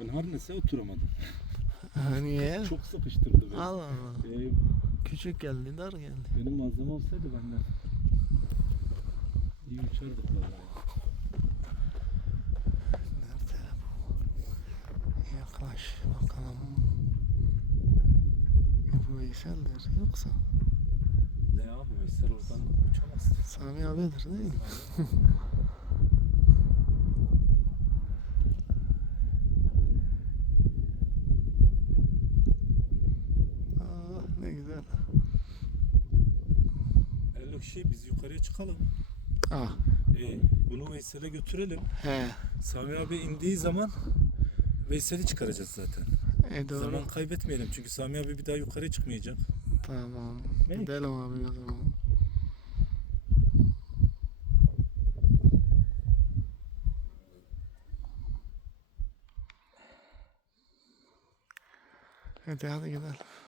Ben harnese oturamadım. Niye? Çok sıkıştırdı beni. Allah Allah. Ee, Küçük geldi, dar geldi. benim malzeme olsaydı benden. İyi uçardık vallahi. Nerede bu? Yaklaş bakalım. Bu Veysel'dir yoksa Ne abi Veysel oradan uçamaz. Sami abidir değil mi? Güzel. Ello şey biz yukarıya çıkalım. Ah, Ee, bunu Veysel'e götürelim. he. Sami abi indiği zaman Veysel'i çıkaracağız zaten. E doğru. Zaman kaybetmeyelim çünkü Sami abi bir daha yukarıya çıkmayacak. Tamam. Ne? Gidelim abi o zaman. Hadi hadi gidelim.